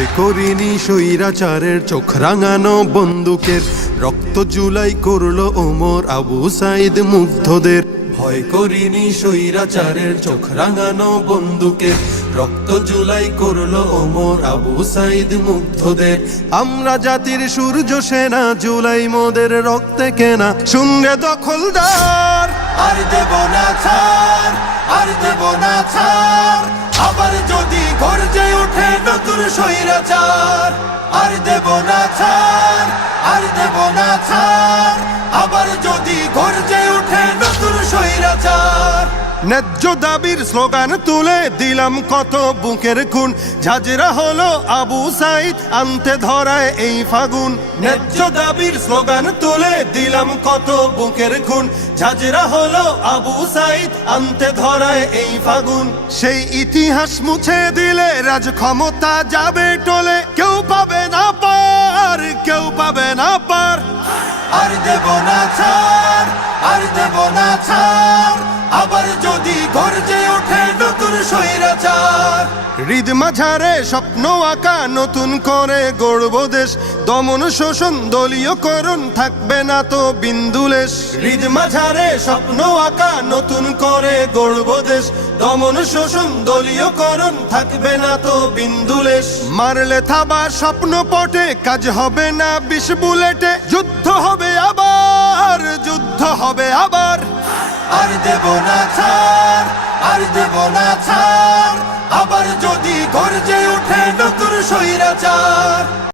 ভয় করিনি স্বৈরাচারের চোখ রাঙানো বন্দুকের। রক্ত জুলাই করল ওমর আবু সাইদ মুগ্ধদের। ভয় করিনি স্বৈরাচারের চোখ রাঙানো বন্দুকের। রক্ত জুলাই করল ওমর আবু সাইদ মুগ্ধদের। আমরা জাতির সূর্য সেনা, জুলাই মোদের রক্তে কেনা। শুনরে দখলদার আর দেব না ছাড়, আর দেব না ছাড়। স্বৈরাচার আর দেব না ছাড় আর দেব না ছাড়। ন্যায্য দাবির স্লোগান তুলে দিলাম কত বুকের খুন। ঝাঁঝরা হলো আবু সাইদ, আনতে ধরায় এই ফাগুন। ন্যায্য দাবির স্লোগান তুলে দিলাম কত বুকের খুন। ঝাঁঝরা হলো আবু সাইদ, আনতে ধরায় এই ফাগুন। সেই ইতিহাস মুছে দিলে রাজ ক্ষমতা যাবে টলে। কেউ পাবে না পার, কেউ পাবে না পার। আর দেব না ছাড়, আর দেব না ছাড়। যদি গর্জে ওঠে নতুন স্বৈরাচার। হৃদ মাঝারে স্বপ্ন আঁকা নতুন করে গড়ব দেশ। দমন শোষণ থাকবে না তো বিন্দুলেশ হৃদ মাঝারে স্বপ্ন আঁকা নতুন করে গড়ব দেশ। দমন শোষণ থাকবে না তো বিন্দুলেশ মারলে থাবা স্বপ্ন পটে কাজ হবে না বিষ বুলেটে। যুদ্ধ হবে আবার যুদ্ধ হবে আবার। আর দেব না ছাড় আর দেব না ছাড়। আবার যদি গর্জে ওঠে নতুন স্বৈরাচার।